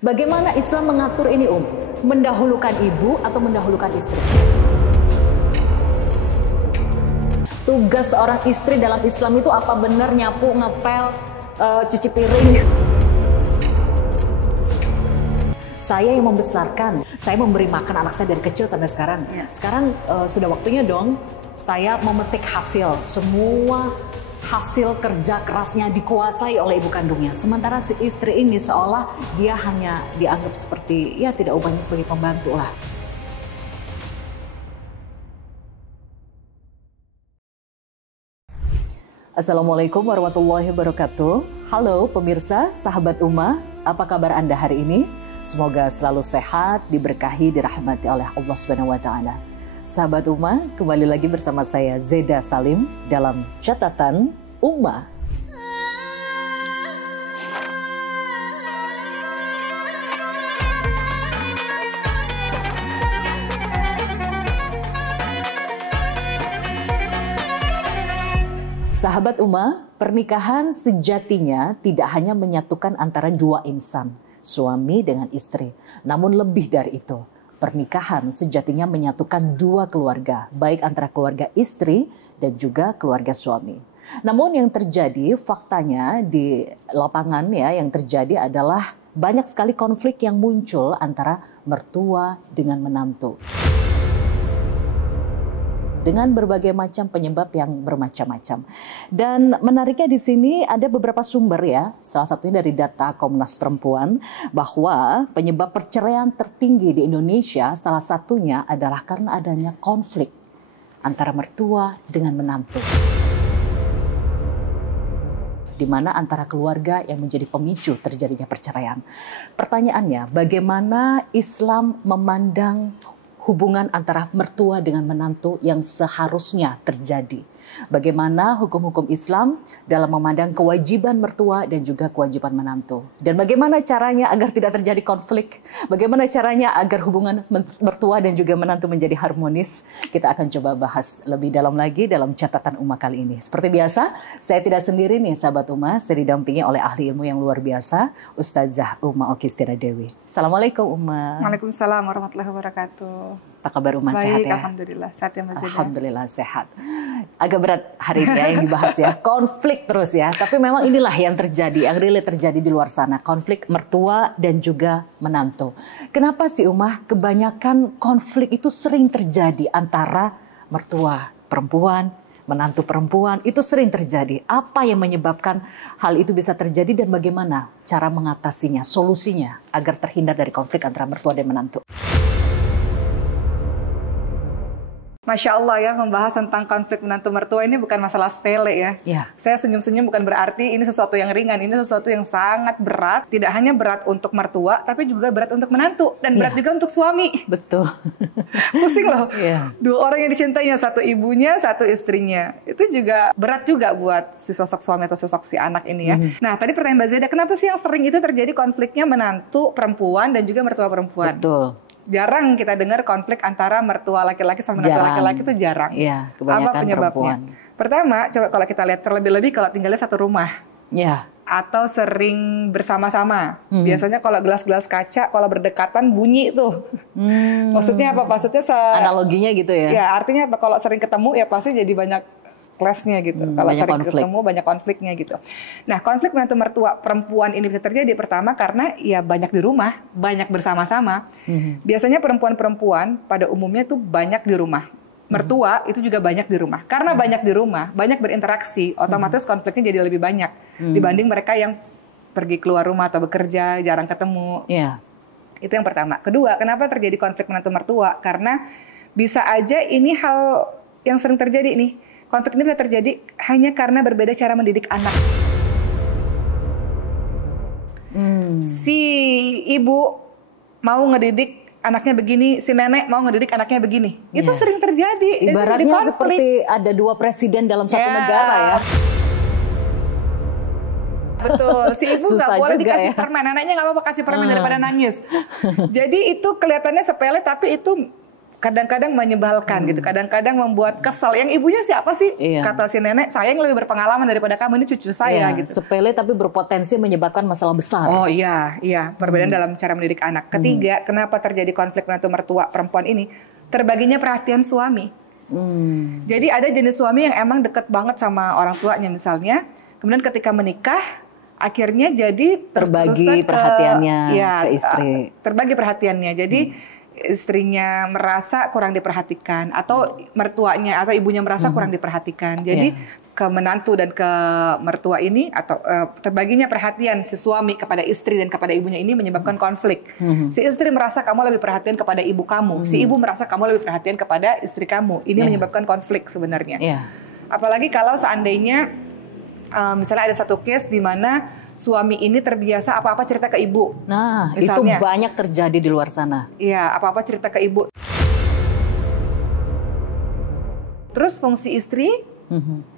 Bagaimana Islam mengatur ini, Mendahulukan ibu atau mendahulukan istri? Tugas seorang istri dalam Islam itu apa benar? Nyapu, ngepel, cuci piring? Saya yang membesarkan, saya memberi makan anak saya dari kecil sampai sekarang. Sekarang sudah waktunya dong saya memetik hasil. Semua hasil kerja kerasnya dikuasai oleh ibu kandungnya. Sementara si istri ini seolah dia hanya dianggap seperti, ya tidak ubahnya sebagai pembantu lah. Assalamualaikum warahmatullahi wabarakatuh. Halo pemirsa, sahabat Ummah, apa kabar Anda hari ini? Semoga selalu sehat, diberkahi, dirahmati oleh Allah Subhanahu wa Ta'ala. Sahabat Ummah, kembali lagi bersama saya Zeda Salim dalam Catatan Ummah. Sahabat Ummah, pernikahan sejatinya tidak hanya menyatukan antara dua insan, suami dengan istri, namun lebih dari itu. Pernikahan sejatinya menyatukan dua keluarga, baik antara keluarga istri dan juga keluarga suami. Namun yang terjadi faktanya di lapangan yang terjadi adalah banyak sekali konflik yang muncul antara mertua dengan menantu. Dengan berbagai macam penyebab yang bermacam-macam. Dan menariknya di sini ada beberapa sumber salah satunya dari data Komnas Perempuan, bahwa penyebab perceraian tertinggi di Indonesia salah satunya adalah karena adanya konflik antara mertua dengan menantu. Di mana antara keluarga yang menjadi pemicu terjadinya perceraian. Pertanyaannya, bagaimana Islam memandang hubungan antara mertua dengan menantu yang seharusnya terjadi? Bagaimana hukum-hukum Islam dalam memandang kewajiban mertua dan juga kewajiban menantu? Dan bagaimana caranya agar tidak terjadi konflik? Bagaimana caranya agar hubungan mertua dan juga menantu menjadi harmonis? Kita akan coba bahas lebih dalam lagi dalam Catatan Ummah kali ini. Seperti biasa, saya tidak sendiri nih sahabat Ummah, saya didampingi oleh ahli ilmu yang luar biasa, Ustazah Ummah Okistira Dewi. Assalamualaikum Ummah. Waalaikumsalam warahmatullahi wabarakatuh. Apa kabar Ummah? Baik, sehat ya? Alhamdulillah. Sehat ya Mbak Zeda? Alhamdulillah sehat. Agak berat hari ini yang dibahas konflik terus tapi memang inilah yang terjadi, yang really terjadi di luar sana, konflik mertua dan juga menantu. Kenapa sih Ummah kebanyakan konflik itu sering terjadi antara mertua perempuan, menantu perempuan, itu sering terjadi. Apa yang menyebabkan hal itu bisa terjadi dan bagaimana cara mengatasinya, solusinya agar terhindar dari konflik antara mertua dan menantu? Masya Allah ya, membahas tentang konflik menantu mertua ini bukan masalah sepele ya. Saya senyum-senyum bukan berarti ini sesuatu yang ringan, ini sesuatu yang sangat berat. Tidak hanya berat untuk mertua, tapi juga berat untuk menantu dan berat juga untuk suami. Betul. Pusing loh. Dua orang yang dicintainya, satu ibunya, satu istrinya. Itu juga berat juga buat si sosok suami atau sosok si anak ini ya. Nah, tadi pertanyaan Mbak Zeda, kenapa sih yang sering itu terjadi konfliknya menantu perempuan dan juga mertua perempuan? Betul. Jarang kita dengar konflik antara mertua laki-laki sama menantu laki-laki, itu jarang. Iya, kebanyakan apa penyebabnya? Perempuan. Pertama, coba kalau kita lihat terlebih-lebih kalau tinggalnya satu rumah. Atau sering bersama-sama. Biasanya kalau gelas-gelas kaca kalau berdekatan bunyi tuh. Maksudnya apa? Maksudnya analoginya gitu ya. Ya, artinya apa? Kalau sering ketemu ya pasti jadi banyak clash-nya gitu. Kalau sering ketemu banyak konfliknya gitu. Nah, konflik menantu mertua perempuan ini bisa terjadi pertama karena ya banyak di rumah, banyak bersama-sama. Biasanya perempuan-perempuan pada umumnya tuh banyak di rumah. Mertua itu juga banyak di rumah. Karena banyak di rumah, banyak berinteraksi, otomatis konfliknya jadi lebih banyak dibanding mereka yang pergi keluar rumah atau bekerja, jarang ketemu. Itu yang pertama. Kedua, kenapa terjadi konflik menantu mertua? Karena bisa aja ini hal yang sering terjadi nih. Konflik ini bisa terjadi hanya karena berbeda cara mendidik anak. Si ibu mau ngedidik anaknya begini, si nenek mau ngedidik anaknya begini. Itu sering terjadi. Ibaratnya seperti ada dua presiden dalam satu negara ya. Betul, si ibu nggak boleh dikasih ya permen, neneknya nggak apa-apa kasih permen daripada nangis. Jadi itu kelihatannya sepele, tapi itu kadang-kadang menyebalkan gitu, kadang-kadang membuat kesal. Yang ibunya siapa sih? Kata si nenek, saya yang lebih berpengalaman daripada kamu, ini cucu saya gitu. Sepele tapi berpotensi menyebabkan masalah besar. Oh iya, perbedaan dalam cara mendidik anak. Ketiga, kenapa terjadi konflik menantu mertua perempuan ini? Terbaginya perhatian suami. Jadi ada jenis suami yang emang deket banget sama orang tuanya misalnya, kemudian ketika menikah, akhirnya jadi terbagi perhatiannya ke istri. Terbagi perhatiannya, jadi istrinya merasa kurang diperhatikan atau mertuanya atau ibunya merasa kurang diperhatikan. Jadi ke menantu dan ke mertua ini atau terbaginya perhatian si suami kepada istri dan kepada ibunya ini menyebabkan konflik. Si istri merasa kamu lebih perhatian kepada ibu kamu, si ibu merasa kamu lebih perhatian kepada istri kamu. Ini menyebabkan konflik sebenarnya. Apalagi kalau seandainya misalnya ada satu case di mana suami ini terbiasa apa-apa cerita ke ibu. Nah, misalnya, itu banyak terjadi di luar sana. Iya, apa-apa cerita ke ibu. Terus fungsi istri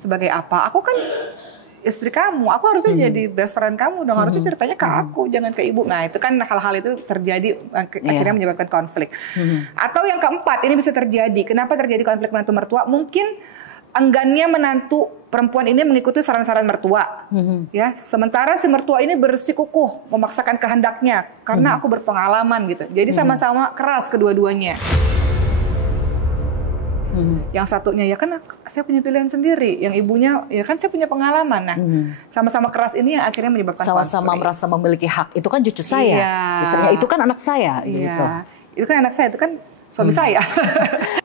sebagai apa? Aku kan istri kamu, aku harusnya jadi best friend kamu dong, harusnya ceritanya ke aku, jangan ke ibu. Nah, itu kan hal-hal itu terjadi akhirnya menyebabkan konflik. Atau yang keempat, ini bisa terjadi. Kenapa terjadi konflik menantu mertua? Mungkin enggannya menantu perempuan ini mengikuti saran-saran mertua, ya. Sementara si mertua ini bersikukuh memaksakan kehendaknya karena aku berpengalaman gitu. Jadi sama-sama keras kedua-duanya. Yang satunya ya kan saya punya pilihan sendiri, yang ibunya ya kan saya punya pengalaman. Nah, sama-sama keras ini yang akhirnya menyebabkan sama-sama merasa memiliki hak. Itu kan cucu saya, istrinya itu kan anak saya, gitu. Itu kan anak saya, itu kan suami saya.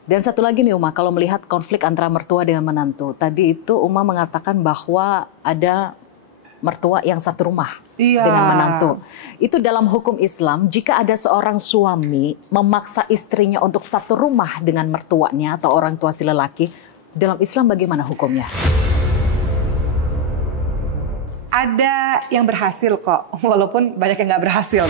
Dan satu lagi nih Uma, kalau melihat konflik antara mertua dengan menantu, tadi itu Uma mengatakan bahwa ada mertua yang satu rumah dengan menantu. Itu dalam hukum Islam, jika ada seorang suami memaksa istrinya untuk satu rumah dengan mertuanya atau orang tua si lelaki, dalam Islam bagaimana hukumnya? Ada yang berhasil kok, walaupun banyak yang nggak berhasil.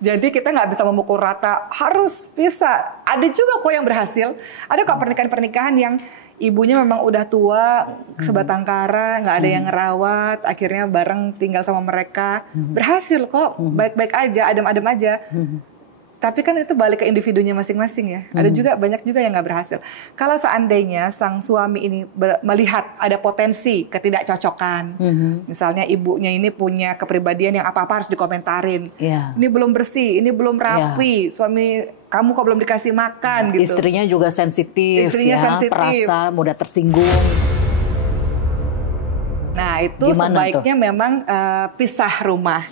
Jadi kita nggak bisa memukul rata, harus bisa. Ada juga kok yang berhasil. Ada kok pernikahan-pernikahan yang ibunya memang udah tua, sebatang kara, nggak ada yang ngerawat, akhirnya bareng tinggal sama mereka. Berhasil kok, baik-baik aja, adem-adem aja. Tapi kan itu balik ke individunya masing-masing ya. Ada juga, banyak juga yang nggak berhasil. Kalau seandainya sang suami ini melihat ada potensi ketidakcocokan, misalnya ibunya ini punya kepribadian yang apa-apa harus dikomentarin. Ini belum bersih, ini belum rapi, suami kamu kok belum dikasih makan gitu. Istrinya juga sensitif, perasa, mudah tersinggung. Nah itu gimana sebaiknya tuh? Memang pisah rumah.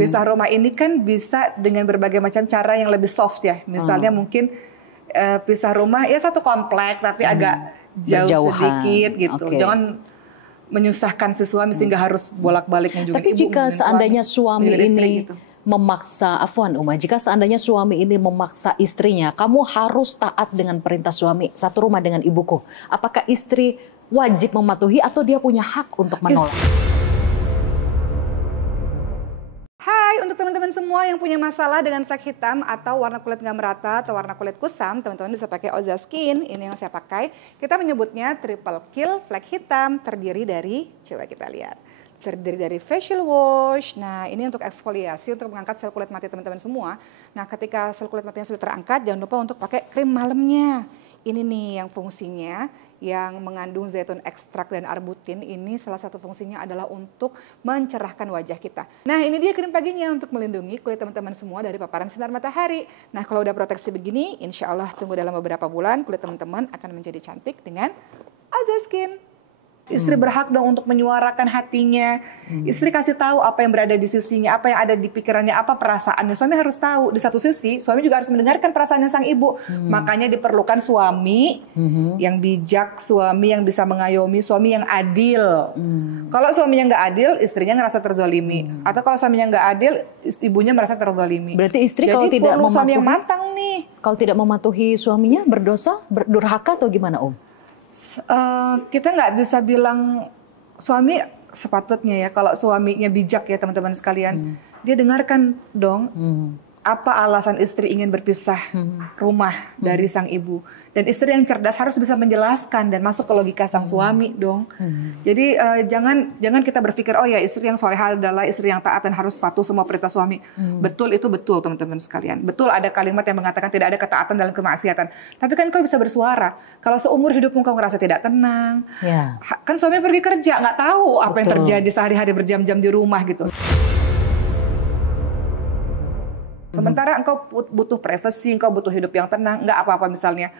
Pisah rumah ini kan bisa dengan berbagai macam cara yang lebih soft ya. Misalnya mungkin pisah rumah ya satu komplek tapi agak jauh sedikit gitu. Jangan menyusahkan si suami sehingga harus bolak-balik menjenguk ibu. Tapi jika seandainya suami ini gitu memaksa, afwan Uma, jika seandainya suami ini memaksa istrinya, kamu harus taat dengan perintah suami, satu rumah dengan ibuku. Apakah istri wajib mematuhi atau dia punya hak untuk menolak? Hai, untuk teman-teman semua yang punya masalah dengan flek hitam atau warna kulit nggak merata atau warna kulit kusam, teman-teman bisa pakai Oza Skin. Ini yang saya pakai. Kita menyebutnya triple kill flek hitam, terdiri dari, coba kita lihat, terdiri dari facial wash. Nah, ini untuk eksfoliasi, untuk mengangkat sel kulit mati teman-teman semua. Nah, ketika sel kulit matinya sudah terangkat, jangan lupa untuk pakai krim malamnya. Ini nih yang fungsinya, yang mengandung zaitun ekstrak dan arbutin. Ini salah satu fungsinya adalah untuk mencerahkan wajah kita. Nah, ini dia krim paginya untuk melindungi kulit teman-teman semua dari paparan sinar matahari. Nah, kalau udah proteksi begini, insya Allah tunggu dalam beberapa bulan kulit teman-teman akan menjadi cantik dengan Oza Skin. Istri berhak dong untuk menyuarakan hatinya. Istri kasih tahu apa yang berada di sisinya, apa yang ada di pikirannya, apa perasaannya. Suami harus tahu. Di satu sisi, suami juga harus mendengarkan perasaannya sang ibu. Makanya diperlukan suami yang bijak, suami yang bisa mengayomi, suami yang adil. Kalau suaminya nggak adil, istrinya ngerasa terzolimi. Atau kalau suaminya nggak adil, ibunya merasa terzolimi. Berarti istri kalau tidak mematuhi, suami yang matang nih. Kalau tidak mematuhi suaminya, berdosa, berdurhaka atau gimana Om? Kita nggak bisa bilang suami sepatutnya ya, kalau suaminya bijak ya teman-teman sekalian, dia dengarkan dong apa alasan istri ingin berpisah rumah dari sang ibu. Dan istri yang cerdas harus bisa menjelaskan dan masuk ke logika sang suami dong. Jadi jangan kita berpikir, oh ya istri yang solehah adalah istri yang taat dan harus patuh semua perintah suami. Betul, itu betul teman-teman sekalian. Betul ada kalimat yang mengatakan tidak ada ketaatan dalam kemaksiatan. Tapi kan kau bisa bersuara. Kalau seumur hidupmu kau ngerasa tidak tenang, kan suami pergi kerja, nggak tahu apa yang terjadi sehari-hari berjam-jam di rumah gitu. Sementara engkau butuh privasi, engkau butuh hidup yang tenang, nggak apa-apa misalnya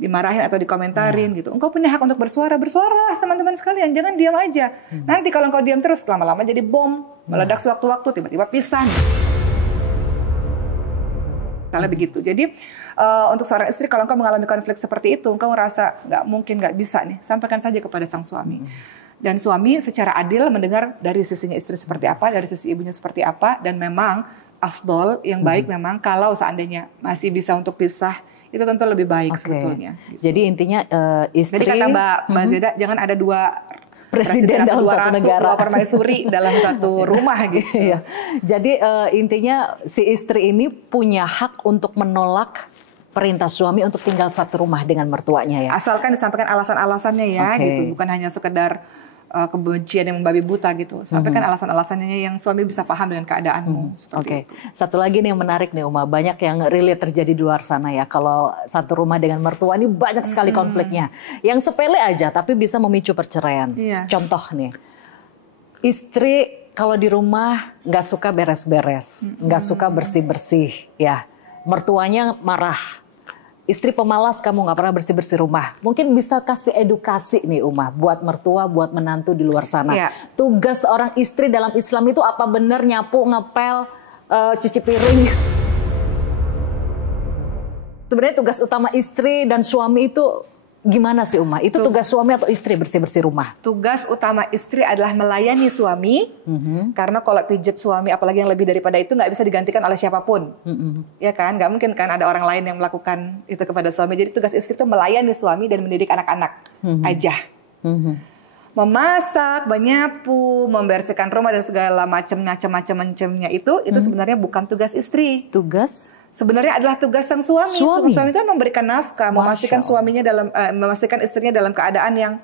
dimarahin atau dikomentarin gitu. Engkau punya hak untuk bersuara, bersuara teman-teman sekalian, jangan diam aja. Nanti kalau engkau diam terus, lama-lama jadi bom, meledak sewaktu-waktu, tiba-tiba pisah. Misalnya begitu. Jadi untuk seorang istri kalau engkau mengalami konflik seperti itu, engkau ngerasa nggak mungkin, nggak bisa nih, sampaikan saja kepada sang suami. Dan suami secara adil mendengar dari sisinya istri seperti apa, dari sisi ibunya seperti apa, dan memang afdol, yang baik memang kalau seandainya masih bisa untuk pisah, itu tentu lebih baik sebetulnya. Gitu. Jadi intinya istri... Jadi kata Mbak Zeda, jangan ada dua presiden dalam satu negara, dua permaisuri dalam satu rumah gitu. Jadi intinya si istri ini punya hak untuk menolak perintah suami untuk tinggal satu rumah dengan mertuanya ya. Asalkan disampaikan alasan-alasannya ya, gitu. Bukan hanya sekedar kebencian yang membabi buta gitu. Sampaikan alasan-alasannya yang suami bisa paham dengan keadaanmu. Itu. Satu lagi nih yang menarik nih Uma, banyak yang relate terjadi di luar sana ya. Kalau satu rumah dengan mertua ini banyak sekali konfliknya. Yang sepele aja tapi bisa memicu perceraian. Contoh nih, istri kalau di rumah nggak suka beres-beres, nggak suka bersih-bersih ya. Mertuanya marah. Istri pemalas, kamu nggak pernah bersih-bersih rumah. Mungkin bisa kasih edukasi nih Uma, buat mertua, buat menantu di luar sana. Tugas seorang istri dalam Islam itu apa benar nyapu, ngepel, cuci piring? Sebenarnya tugas utama istri dan suami itu gimana sih Uma? Itu tugas suami atau istri bersih-bersih rumah? Tugas utama istri adalah melayani suami, karena kalau pijat suami, apalagi yang lebih daripada itu nggak bisa digantikan oleh siapapun, ya kan? Nggak mungkin kan ada orang lain yang melakukan itu kepada suami. Jadi tugas istri itu melayani suami dan mendidik anak-anak aja. Memasak, menyapu, membersihkan rumah dan segala macamnya itu sebenarnya bukan tugas istri. Sebenarnya adalah tugas sang suami. Suami itu memberikan nafkah, memastikan suaminya memastikan istrinya dalam keadaan yang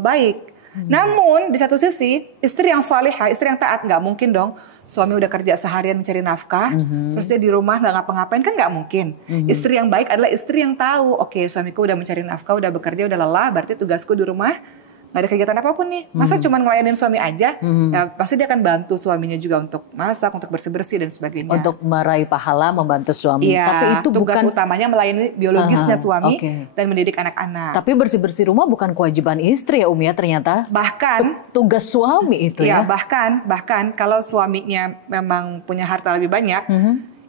baik. Namun di satu sisi, istri yang salihah, istri yang taat, nggak mungkin dong. Suami udah kerja seharian mencari nafkah, terus dia di rumah nggak ngapa-ngapain, kan nggak mungkin. Istri yang baik adalah istri yang tahu, oke, suamiku udah mencari nafkah, udah bekerja, udah lelah, berarti tugasku di rumah nggak ada kegiatan apapun nih. Masa cuma ngelayanin suami aja? Ya, pasti dia akan bantu suaminya juga untuk masak, untuk bersih-bersih dan sebagainya. Untuk meraih pahala, membantu suami. Iya, tapi itu tugas bukan utamanya melayani biologisnya suami dan mendidik anak-anak. Tapi bersih-bersih rumah bukan kewajiban istri ya ya ternyata. Bahkan tugas suami itu ya. Bahkan kalau suaminya memang punya harta lebih banyak,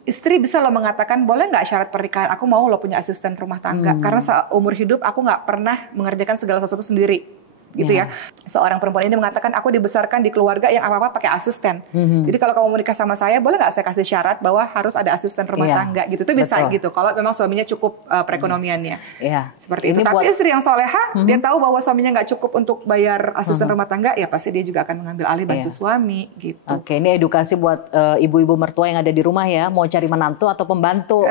istri bisa lo mengatakan, boleh nggak syarat pernikahan aku mau lo punya asisten rumah tangga, karena seumur hidup aku nggak pernah mengerjakan segala sesuatu sendiri. Gitu ya. Seorang perempuan ini mengatakan, aku dibesarkan di keluarga yang apa-apa pakai asisten. Jadi kalau kamu mau nikah sama saya, boleh nggak saya kasih syarat bahwa harus ada asisten rumah tangga gitu. Itu bisa gitu. Kalau memang suaminya cukup perekonomiannya. Seperti itu. Tapi istri yang soleha, dia tahu bahwa suaminya nggak cukup untuk bayar asisten rumah tangga, ya pasti dia juga akan mengambil alih bantu suami gitu. Oke, ini edukasi buat ibu-ibu mertua yang ada di rumah ya, mau cari menantu atau pembantu.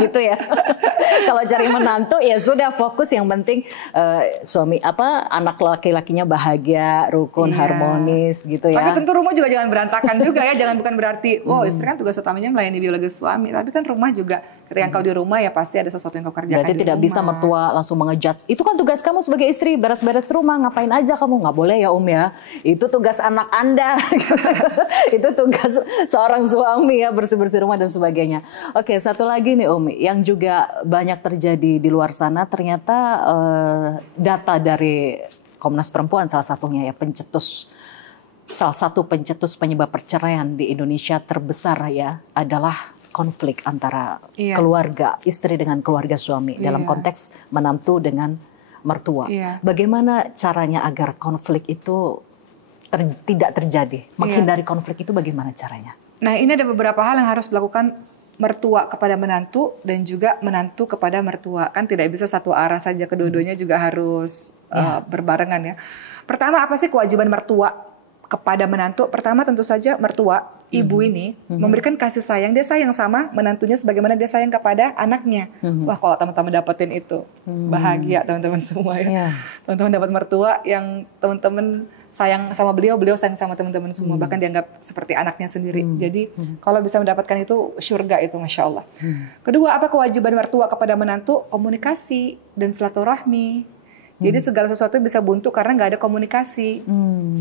Gitu ya. Kalau cari menantu ya sudah fokus, yang penting suami anak laki-lakinya bahagia, rukun, harmonis gitu ya. Tapi tentu rumah juga jangan berantakan juga ya. Jangan bukan berarti, istri kan tugas utamanya melayani biologis suami. Tapi kan rumah juga, ketika kau di rumah ya pasti ada sesuatu yang kau kerjakan. Berarti tidak bisa mertua langsung mengejudge. Itu kan tugas kamu sebagai istri, beres-beres rumah, ngapain aja kamu. Nggak boleh ya ya. Itu tugas anak Anda. Itu tugas seorang suami ya, bersih-bersih rumah dan sebagainya. Oke, satu lagi nih yang juga banyak terjadi di luar sana, ternyata data dari Komnas Perempuan salah satunya ya, salah satu pencetus penyebab perceraian di Indonesia terbesar ya adalah konflik antara keluarga istri dengan keluarga suami dalam konteks menantu dengan mertua. Bagaimana caranya agar konflik itu tidak terjadi? Menghindari konflik itu bagaimana caranya? Nah, ini ada beberapa hal yang harus dilakukan mertua kepada menantu dan juga menantu kepada mertua. Kan tidak bisa satu arah saja, kedua-duanya juga harus berbarengan ya. Pertama, apa sih kewajiban mertua kepada menantu, pertama tentu saja mertua, ibu ini memberikan kasih sayang. Dia sayang sama menantunya sebagaimana dia sayang kepada anaknya. Wah, kalau teman-teman dapetin itu, bahagia teman-teman semua ya. Teman-teman dapat mertua yang teman-teman sayang sama beliau, beliau sayang sama teman-teman semua. Bahkan dianggap seperti anaknya sendiri. Jadi kalau bisa mendapatkan itu, surga itu, Masya Allah. Kedua, apa kewajiban mertua kepada menantu? Komunikasi dan silaturahmi. Jadi segala sesuatu bisa buntu karena nggak ada komunikasi.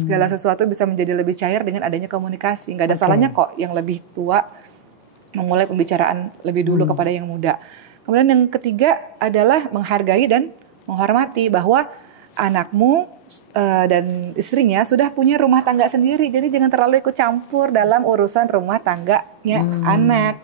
Segala sesuatu bisa menjadi lebih cair dengan adanya komunikasi. Nggak ada salahnya kok yang lebih tua memulai pembicaraan lebih dulu kepada yang muda. Kemudian yang ketiga adalah menghargai dan menghormati bahwa anakmu dan istrinya sudah punya rumah tangga sendiri. Jadi jangan terlalu ikut campur dalam urusan rumah tangganya anak.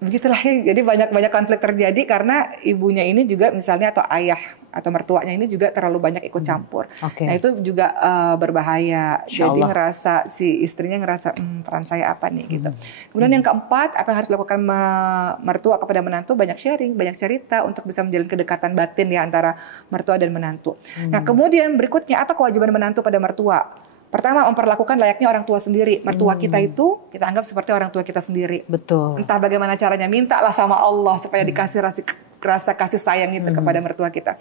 Begitulah ya. Jadi banyak konflik terjadi karena ibunya ini juga misalnya atau ayah atau mertuanya ini juga terlalu banyak ikut campur. Nah itu juga berbahaya. Jadi ngerasa si istrinya ngerasa peran saya apa nih gitu. Kemudian yang keempat, apa yang harus dilakukan mertua kepada menantu? Banyak sharing, banyak cerita untuk bisa menjalin kedekatan batin ya antara mertua dan menantu. Nah kemudian berikutnya, apa kewajiban menantu pada mertua? Pertama, memperlakukan layaknya orang tua sendiri. Mertua kita itu kita anggap seperti orang tua kita sendiri. Betul. Entah bagaimana caranya, mintalah sama Allah supaya dikasih rasa kasih sayang itu kepada mertua kita.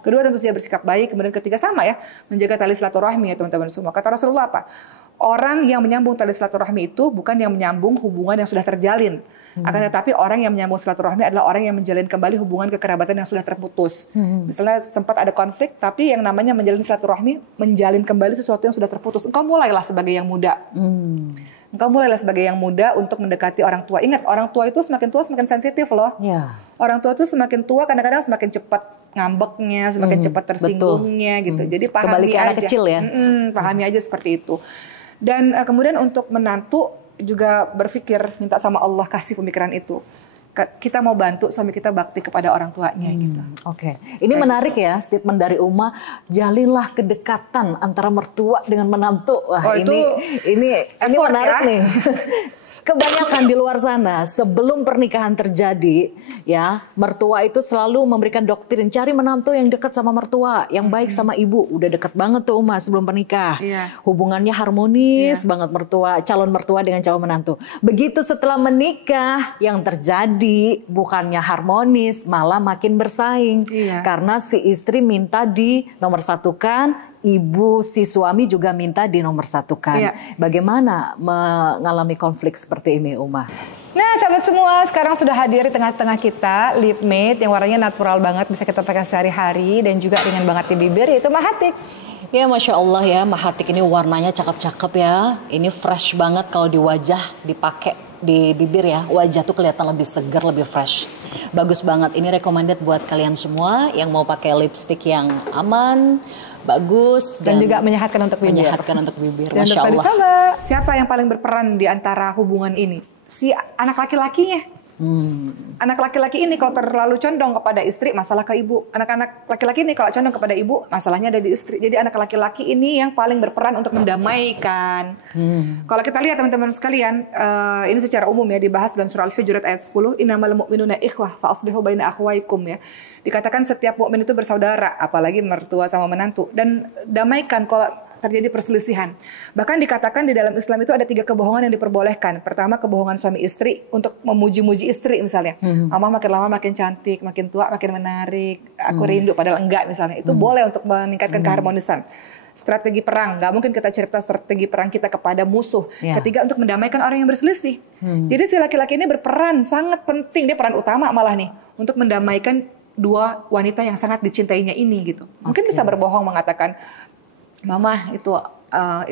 Kedua, tentu saja bersikap baik. Kemudian ketiga, sama ya, menjaga tali silaturahmi ya teman-teman semua. Kata Rasulullah apa? Orang yang menyambung tali silaturahmi itu bukan yang menyambung hubungan yang sudah terjalin. Akan tetapi orang yang menyambung silaturahmi adalah orang yang menjalin kembali hubungan kekerabatan yang sudah terputus. Misalnya sempat ada konflik, tapi yang namanya menjalin silaturahmi, menjalin kembali sesuatu yang sudah terputus. Engkau mulailah sebagai yang muda. Engkau mulailah sebagai yang muda untuk mendekati orang tua. Ingat, orang tua itu semakin tua semakin sensitif loh. Orang tua itu semakin tua kadang-kadang semakin cepat ngambeknya, semakin cepat tersinggungnya gitu. Jadi pahami kembali ke anak kecil ya. Pahami aja seperti itu. Dan kemudian untuk menantu juga berpikir, minta sama Allah kasih pemikiran itu. Kita mau bantu suami kita bakti kepada orang tuanya gitu. Ini menarik ya statement dari Uma, jalinlah kedekatan antara mertua dengan menantu. Wah, ini menarik ya? Nih. Kebanyakan di luar sana sebelum pernikahan terjadi ya, mertua itu selalu memberikan doktrin cari menantu yang dekat sama mertua, yang baik sama ibu. Udah deket banget tuh Uma sebelum menikah. Hubungannya harmonis banget calon mertua dengan calon menantu. Begitu setelah menikah yang terjadi bukannya harmonis, malah makin bersaing. Karena si istri minta di nomor satukan, ibu si suami juga minta dinomorsatukan. Bagaimana mengalami konflik seperti ini, Uma? Nah, sahabat semua, sekarang sudah hadir di tengah-tengah kita lip mate yang warnanya natural banget, bisa kita pakai sehari-hari dan juga ringan banget di bibir, yaitu Mahatik. Ya, Masya Allah ya, Mahatik ini warnanya cakep-cakep ya. Ini fresh banget kalau di wajah, dipakai di bibir ya. Wajah tuh kelihatan lebih segar, lebih fresh. Bagus banget. Ini recommended buat kalian semua yang mau pakai lipstick yang aman, bagus dan juga menyehatkan untuk bibir. Dan Masya Allah. Coba, siapa yang paling berperan di antara hubungan ini? Si anak laki-lakinya. Anak laki-laki ini kalau terlalu condong kepada istri, masalah ke ibu. Anak-anak laki-laki ini kalau condong kepada ibu, masalahnya ada di istri. Jadi anak laki-laki ini yang paling berperan untuk mendamaikan. Kalau kita lihat teman-teman sekalian, ini secara umum ya dibahas dalam surah Al-Hujurat ayat 10, innamal mu'minuna ikhwah fa aslihu baina akhwaikum ya. Dikatakan setiap mukmin itu bersaudara, apalagi mertua sama menantu, dan damaikan kalau terjadi perselisihan. Bahkan dikatakan di dalam Islam itu ada 3 kebohongan yang diperbolehkan. Pertama, kebohongan suami istri untuk memuji-muji istri misalnya. Mama makin lama makin cantik, makin tua makin menarik, aku rindu padahal enggak misalnya. Itu boleh untuk meningkatkan keharmonisan. Strategi perang, nggak mungkin kita cerita strategi perang kita kepada musuh. Ketiga, untuk mendamaikan orang yang berselisih. Jadi si laki-laki ini berperan sangat penting, dia peran utama malah nih untuk mendamaikan dua wanita yang sangat dicintainya ini gitu. Mungkin bisa berbohong mengatakan, Mama itu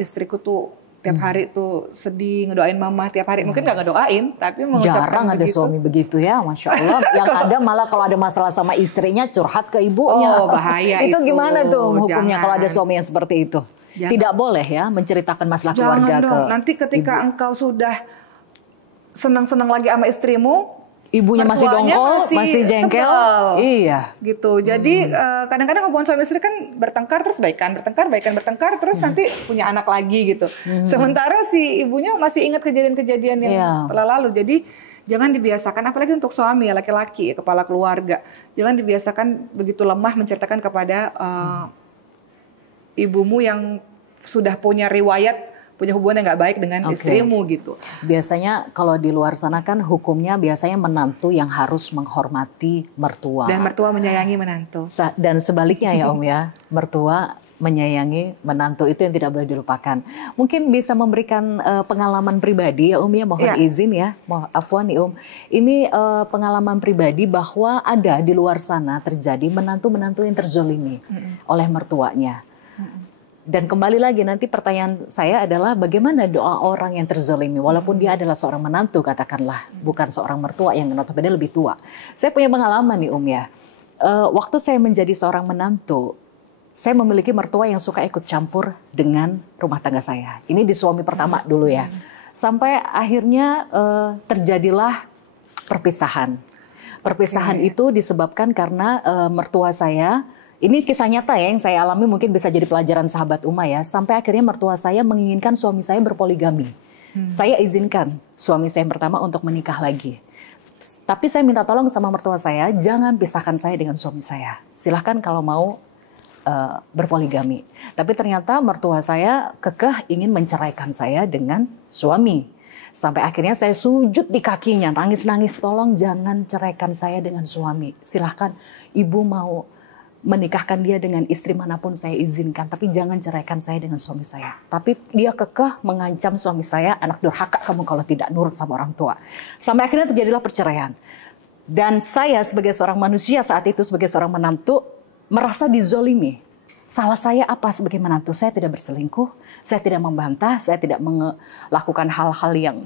istriku tuh tiap hari tuh sedih ngedoain Mama tiap hari. Mungkin nggak ngedoain, tapi mengucapkan jarang ada begitu. suami begitu ya, Masya Allah. Yang ada malah kalau ada masalah sama istrinya curhat ke ibunya. Oh, bahaya itu. Gimana tuh hukumnya Jangan. kalau ada suami yang seperti itu? Jangan. Tidak boleh ya menceritakan masalah Jangan keluarga dong. ke Nanti ketika ibu. engkau sudah senang-senang lagi sama istrimu, Ibunya masih dongkol, masih jengkel. sebel. Iya. Gitu. Jadi kadang-kadang hubungan suami istri kan bertengkar terus baikan, bertengkar terus nanti punya anak lagi gitu. Sementara si ibunya masih ingat kejadian-kejadian yang telah lalu. Jadi jangan dibiasakan, apalagi untuk suami ya, laki-laki, kepala keluarga. Jangan dibiasakan begitu lemah menceritakan kepada ibumu yang sudah punya riwayat punya hubungan yang nggak baik dengan istrimu gitu. Biasanya kalau di luar sana kan hukumnya biasanya menantu yang harus menghormati mertua. Dan mertua menyayangi menantu. Dan sebaliknya ya Om ya, mertua menyayangi menantu, itu yang tidak boleh dilupakan. Mungkin bisa memberikan pengalaman pribadi ya Om ya, mohon izin ya, afwan ya Om. Ini pengalaman pribadi bahwa ada di luar sana terjadi menantu-menantu yang terzolimi oleh mertuanya. Dan kembali lagi nanti pertanyaan saya adalah bagaimana doa orang yang terzolimi walaupun dia adalah seorang menantu katakanlah, bukan seorang mertua yang notabene lebih tua. Saya punya pengalaman nih ya. Waktu saya menjadi seorang menantu, saya memiliki mertua yang suka ikut campur dengan rumah tangga saya. Ini di suami pertama dulu ya. Sampai akhirnya terjadilah perpisahan. Perpisahan itu disebabkan karena mertua saya. Ini kisah nyata ya yang saya alami, mungkin bisa jadi pelajaran sahabat Uma ya. Sampai akhirnya mertua saya menginginkan suami saya berpoligami. Saya izinkan suami saya yang pertama untuk menikah lagi. Tapi saya minta tolong sama mertua saya, jangan pisahkan saya dengan suami saya. Silahkan kalau mau berpoligami. Tapi ternyata mertua saya kekeh ingin menceraikan saya dengan suami. Sampai akhirnya saya sujud di kakinya, nangis-nangis, tolong jangan ceraikan saya dengan suami. Silahkan ibu mau menikahkan dia dengan istri manapun saya izinkan, tapi jangan ceraikan saya dengan suami saya. Tapi dia kekeh mengancam suami saya, anak durhaka kamu kalau tidak nurut sama orang tua. Sampai akhirnya terjadilah perceraian. Dan saya sebagai seorang manusia saat itu, sebagai seorang menantu, merasa dizolimi. Salah saya apa sebagai menantu? Saya tidak berselingkuh, saya tidak membantah, saya tidak melakukan hal-hal yang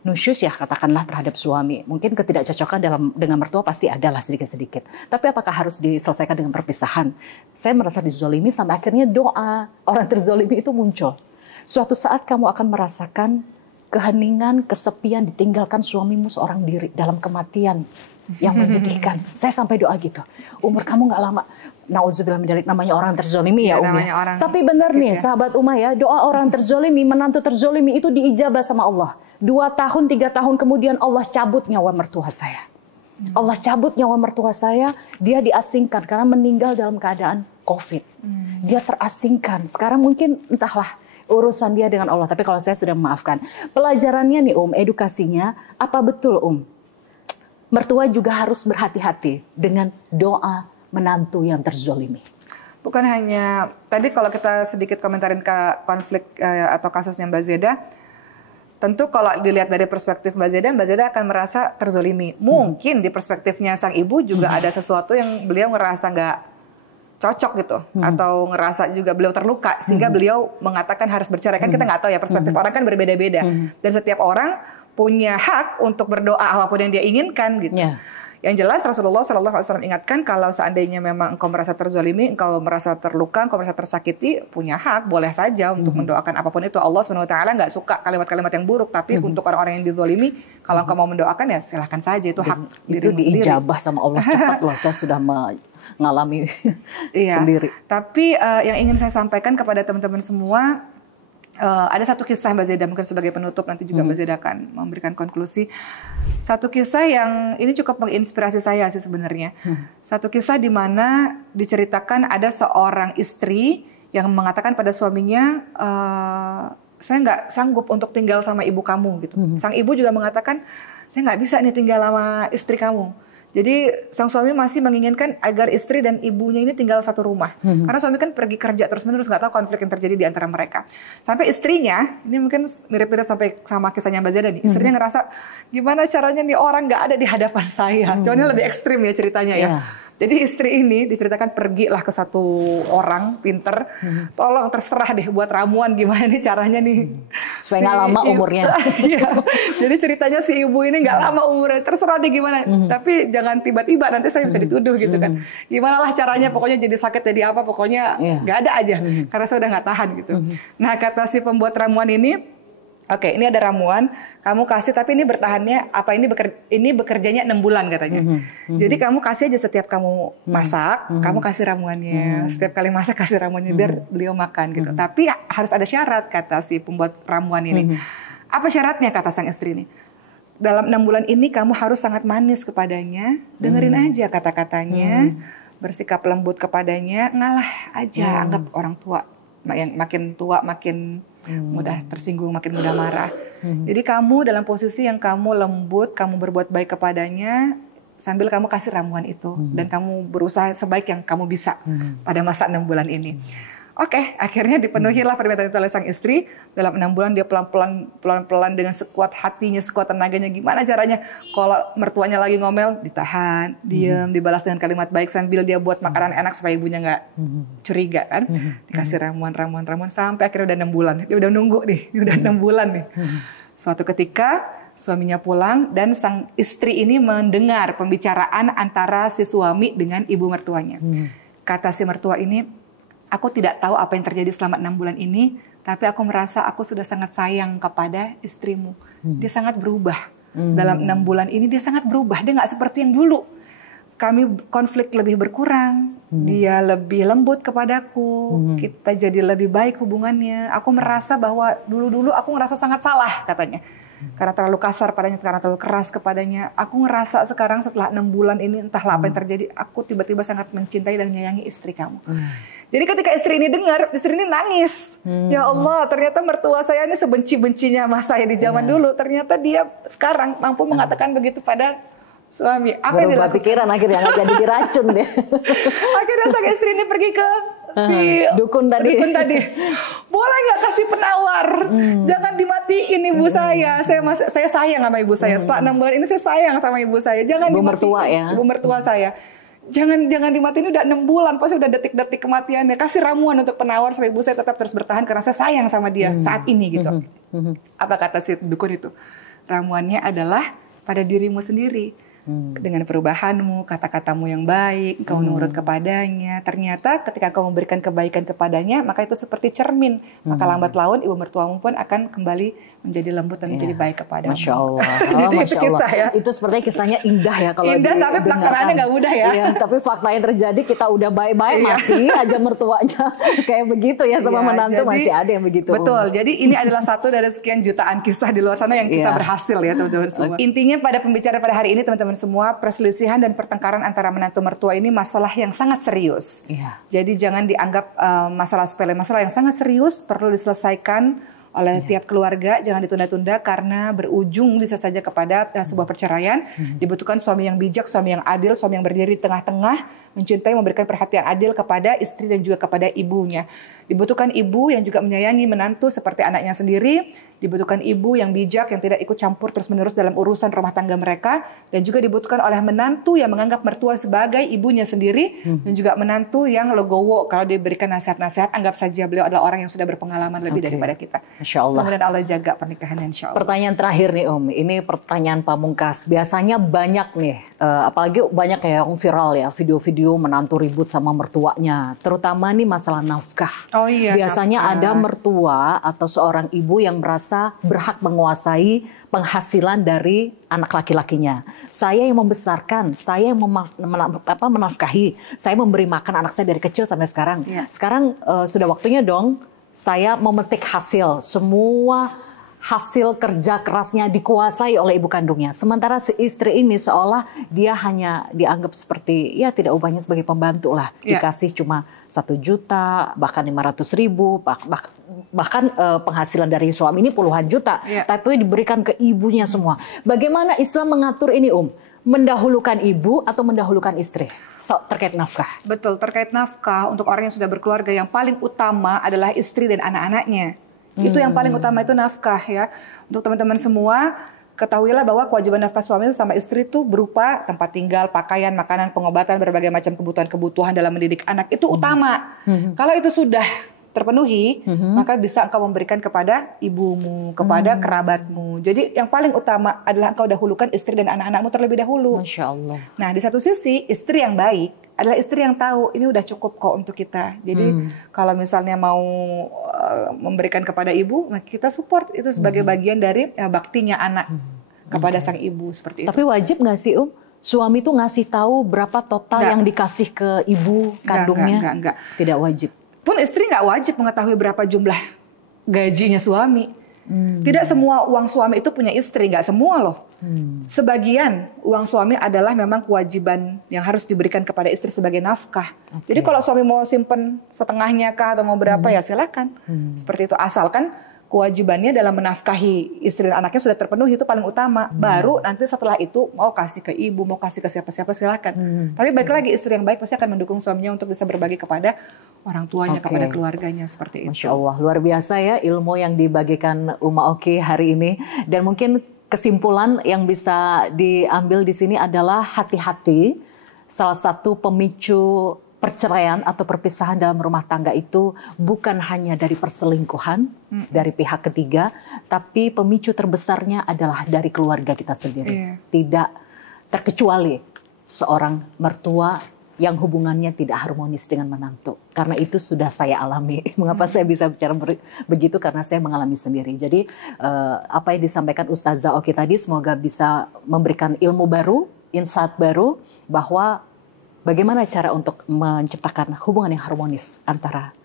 nusyus ya katakanlah terhadap suami. Mungkin ketidakcocokan dengan mertua pasti adalah sedikit-sedikit. Tapi apakah harus diselesaikan dengan perpisahan? Saya merasa dizolimi sampai akhirnya doa orang terzolimi itu muncul. Suatu saat kamu akan merasakan keheningan, kesepian, ditinggalkan suamimu seorang diri dalam kematian yang menyedihkan. Saya sampai doa gitu. Umur kamu nggak lama. Nauzubillah min dzalik, namanya orang terzolimi ya Umi. Tapi benar nih sahabat Umah ya, doa orang terzolimi, menantu terzolimi itu diijabah sama Allah. 2 tahun, 3 tahun kemudian Allah cabut nyawa mertua saya. Allah cabut nyawa mertua saya, dia diasingkan karena meninggal dalam keadaan COVID. Dia terasingkan. Sekarang mungkin entahlah urusan dia dengan Allah. Tapi kalau saya sudah memaafkan. Pelajarannya nih edukasinya, apa betul mertua juga harus berhati-hati dengan doa menantu yang terzolimi. Bukan hanya, tadi kalau kita sedikit komentarin ke konflik atau kasusnya Mbak Zeda, tentu kalau dilihat dari perspektif Mbak Zeda akan merasa terzolimi. Mungkin di perspektifnya sang ibu juga ada sesuatu yang beliau ngerasa nggak cocok gitu. Atau ngerasa juga beliau terluka, sehingga beliau mengatakan harus bercerai. Kan kita nggak tahu ya, perspektif orang kan berbeda-beda. Dan setiap orang punya hak untuk berdoa apapun yang dia inginkan gitu. Yang jelas Rasulullah SAW ingatkan kalau seandainya memang engkau merasa terzalimi, engkau merasa terluka, engkau merasa tersakiti, punya hak, boleh saja untuk mendoakan apapun itu. Allah SWT nggak suka kalimat-kalimat yang buruk, tapi untuk orang-orang yang dizalimi, kalau engkau mau mendoakan ya silahkan saja, itu hak itu diijabah sama Allah cepat loh. Saya sudah mengalami sendiri. Tapi yang ingin saya sampaikan kepada teman-teman semua, ada satu kisah Mbak Zeda, mungkin sebagai penutup, nanti juga Mbak Zeda akan memberikan konklusi. Satu kisah yang ini cukup menginspirasi saya sih sebenarnya. Satu kisah di mana diceritakan ada seorang istri yang mengatakan pada suaminya, saya nggak sanggup untuk tinggal sama ibu kamu gitu. Sang ibu juga mengatakan, saya nggak bisa nih tinggal sama istri kamu. Jadi sang suami masih menginginkan agar istri dan ibunya ini tinggal satu rumah. Karena suami kan pergi kerja terus-menerus, nggak tahu konflik yang terjadi di antara mereka. Sampai istrinya, ini mungkin mirip-mirip sampai sama kisahnya Mbak Zeda nih. Istrinya ngerasa, gimana caranya nih orang nggak ada di hadapan saya. Cuman lebih ekstrim ya ceritanya ya. Jadi istri ini diceritakan pergilah ke satu orang pinter, tolong terserah deh buat ramuan gimana nih caranya nih. Supaya nggak lama umurnya. Iya. Jadi ceritanya si ibu ini nggak lama umurnya, terserah deh gimana. Tapi jangan tiba-tiba nanti saya bisa dituduh gitu kan. Gimana lah caranya, pokoknya jadi sakit jadi apa, pokoknya nggak ada aja. Karena saya udah nggak tahan gitu. Nah kata si pembuat ramuan ini, oke, ini ada ramuan, kamu kasih, tapi ini bertahannya ini bekerjanya 6 bulan katanya. Jadi kamu kasih aja setiap kamu masak, kamu kasih ramuannya. Setiap kali masak kasih ramuannya biar beliau makan gitu. Tapi harus ada syarat kata si pembuat ramuan ini. Apa syaratnya kata sang istri ini? Dalam 6 bulan ini kamu harus sangat manis kepadanya, dengerin aja kata-katanya, bersikap lembut kepadanya, ngalah aja, anggap orang tua. yang makin tua makin mudah tersinggung, makin mudah marah. Jadi kamu dalam posisi yang kamu lembut, kamu berbuat baik kepadanya sambil kamu kasih ramuan itu dan kamu berusaha sebaik yang kamu bisa pada masa 6 bulan ini. Oke, akhirnya dipenuhilah permintaan itu oleh sang istri. Dalam 6 bulan dia pelan-pelan dengan sekuat hatinya, sekuat tenaganya. Gimana caranya? Kalau mertuanya lagi ngomel, ditahan, diam, dibalas dengan kalimat baik sambil dia buat makanan enak supaya ibunya nggak curiga kan. Dikasih ramuan sampai akhirnya udah 6 bulan. Dia udah nunggu nih, udah 6 bulan nih. Suatu ketika suaminya pulang dan sang istri ini mendengar pembicaraan antara si suami dengan ibu mertuanya. Kata si mertua ini, aku tidak tahu apa yang terjadi selama 6 bulan ini, tapi aku merasa aku sudah sangat sayang kepada istrimu. Dia sangat berubah. Dalam 6 bulan ini dia sangat berubah. Dia nggak seperti yang dulu. Kami konflik lebih berkurang. Dia lebih lembut kepadaku. Kita jadi lebih baik hubungannya. Aku merasa bahwa dulu-dulu aku ngerasa sangat salah katanya. Karena terlalu kasar padanya, karena terlalu keras kepadanya. Aku ngerasa sekarang setelah 6 bulan ini entahlah apa yang terjadi, aku tiba-tiba sangat mencintai dan menyayangi istri kamu. Jadi ketika istri ini dengar, istri ini nangis. Ya Allah, ternyata mertua saya ini sebenci-bencinya sama saya di zaman dulu. Ternyata dia sekarang mampu mengatakan begitu pada suami. Apa yang dilakukan? Pikiran akhirnya nggak jadi diracun deh. Akhirnya sang istri ini pergi ke si dukun tadi. Boleh nggak kasih penawar? Jangan dimatiin ibu saya. Saya sayang sama ibu saya. Setelah 6 bulan ini saya sayang sama ibu saya. Jangan ibu dimatiin. Mertua ya. Ibu mertua saya. Jangan dimatiin, udah 6 bulan, pasti udah detik-detik kematiannya. Kasih ramuan untuk penawar supaya ibu saya tetap terus bertahan karena saya sayang sama dia saat ini gitu. Apa kata si dukun itu? Ramuannya adalah pada dirimu sendiri. Dengan perubahanmu, kata-katamu yang baik, kau nurut kepadanya. Ternyata ketika kau memberikan kebaikan kepadanya, maka itu seperti cermin. Maka lambat laun ibu mertuamu pun akan kembali menjadi lembut dan menjadi baik kepadamu. Masya Allah. Jadi Masya itu kisah ya. Itu sepertinya kisahnya indah ya kalau indah tapi pelaksanaannya nggak mudah ya. Iya, tapi fakta yang terjadi kita udah baik-baik masih aja mertuanya kayak begitu ya sama menantu, masih ada yang begitu. Betul. Jadi ini adalah satu dari sekian jutaan kisah di luar sana yang kisah berhasil ya teman-teman semua. Intinya pada pembicaraan pada hari ini teman-teman semua, perselisihan dan pertengkaran antara menantu mertua ini masalah yang sangat serius. Jadi jangan dianggap masalah sepele, masalah yang sangat serius, perlu diselesaikan oleh tiap keluarga, jangan ditunda-tunda karena berujung bisa saja kepada sebuah perceraian. Dibutuhkan suami yang bijak, suami yang adil, suami yang berdiri di tengah-tengah, mencintai, memberikan perhatian adil kepada istri dan juga kepada ibunya. Dibutuhkan ibu yang juga menyayangi menantu seperti anaknya sendiri. Dibutuhkan ibu yang bijak, yang tidak ikut campur terus-menerus dalam urusan rumah tangga mereka. Dan juga dibutuhkan oleh menantu yang menganggap mertua sebagai ibunya sendiri. Dan juga menantu yang legowo, kalau diberikan nasihat-nasihat, anggap saja beliau adalah orang yang sudah berpengalaman lebih daripada kita. Masya Allah. Kemudian Allah jaga pernikahannya insya Allah. Pertanyaan terakhir nih ini pertanyaan pamungkas. Biasanya banyak nih, apalagi banyak kayak yang viral ya, video-video menantu ribut sama mertuanya. Terutama nih masalah nafkah. Oh iya, biasanya ada mertua atau seorang ibu yang merasa berhak menguasai penghasilan dari anak laki-lakinya. Saya yang membesarkan, saya yang menafkahi, saya memberi makan anak saya dari kecil sampai sekarang. Sekarang sudah waktunya dong saya memetik hasil, semua hasil kerja kerasnya dikuasai oleh ibu kandungnya. Sementara si istri ini seolah dia hanya dianggap seperti ya tidak ubahnya sebagai pembantu lah. Dikasih cuma 1 juta, bahkan 500.000, bahkan penghasilan dari suami ini puluhan juta. Tapi diberikan ke ibunya semua. Bagaimana Islam mengatur ini mendahulukan ibu atau mendahulukan istri terkait nafkah? Betul, terkait nafkah untuk orang yang sudah berkeluarga yang paling utama adalah istri dan anak-anaknya. Itu yang paling utama, itu nafkah ya. Untuk teman-teman semua, ketahuilah bahwa kewajiban nafkah suami sama istri itu berupa tempat tinggal, pakaian, makanan, pengobatan, berbagai macam kebutuhan-kebutuhan dalam mendidik anak. Itu utama. Kalau itu sudah terpenuhi, maka bisa engkau memberikan kepada ibumu, kepada kerabatmu. Jadi yang paling utama adalah engkau dahulukan istri dan anak-anakmu terlebih dahulu. Masya Allah. Nah di satu sisi, istri yang baik adalah istri yang tahu ini udah cukup kok untuk kita. Jadi kalau misalnya mau memberikan kepada ibu, nah kita support itu sebagai bagian dari baktinya anak kepada sang ibu seperti itu. Tapi wajib nggak sih suami tuh ngasih tahu berapa total yang dikasih ke ibu kandungnya? Enggak. Tidak wajib. Pun istri nggak wajib mengetahui berapa jumlah gajinya suami. Tidak semua uang suami itu punya istri, nggak semua loh. Sebagian uang suami adalah memang kewajiban yang harus diberikan kepada istri sebagai nafkah. Jadi kalau suami mau simpen setengahnya kah atau mau berapa ya silakan. Seperti itu, asalkan kewajibannya dalam menafkahi istri dan anaknya sudah terpenuhi, itu paling utama. Baru nanti setelah itu mau kasih ke ibu, mau kasih ke siapa-siapa silakan. Tapi balik lagi, istri yang baik pasti akan mendukung suaminya untuk bisa berbagi kepada orang tuanya, kepada keluarganya, seperti itu. Masya Allah, luar biasa ya ilmu yang dibagikan Uma Oki hari ini. Dan mungkin kesimpulan yang bisa diambil di sini adalah hati-hati. Salah satu pemicu perceraian atau perpisahan dalam rumah tangga itu bukan hanya dari perselingkuhan dari pihak ketiga, tapi pemicu terbesarnya adalah dari keluarga kita sendiri. Tidak terkecuali seorang mertua yang hubungannya tidak harmonis dengan menantu. Karena itu sudah saya alami. Mengapa saya bisa bicara begitu? Karena saya mengalami sendiri. Jadi apa yang disampaikan Ustazah Oki tadi semoga bisa memberikan ilmu baru, insight baru bahwa bagaimana cara untuk menciptakan hubungan yang harmonis antara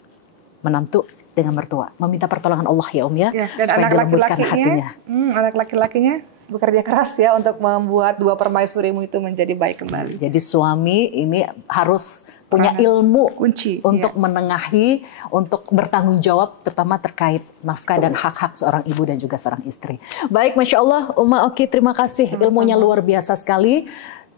menantu dengan mertua. Meminta pertolongan Allah ya Om ya. Dan supaya anak dilembutkan hatinya. Anak laki-lakinya bekerja keras ya untuk membuat dua permaisurimu itu menjadi baik kembali. Jadi suami ini harus punya ilmu kunci untuk menengahi, untuk bertanggung jawab terutama terkait nafkah dan hak-hak seorang ibu dan juga seorang istri. Baik, Masya Allah Uma Oki, terima kasih. Ilmunya luar biasa sekali.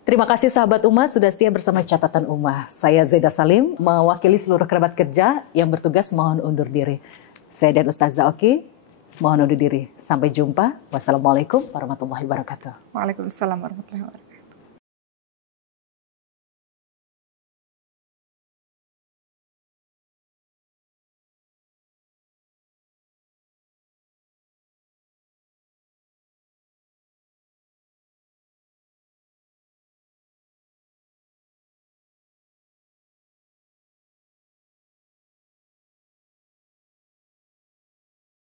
Terima kasih sahabat Uma sudah setia bersama Catatan Uma. Saya Zaidah Salim, mewakili seluruh kerabat kerja yang bertugas mohon undur diri. Saya dan Ustazah Oki mohon undur diri. Sampai jumpa. Wassalamualaikum warahmatullahi wabarakatuh. Waalaikumsalam warahmatullahi wabarakatuh.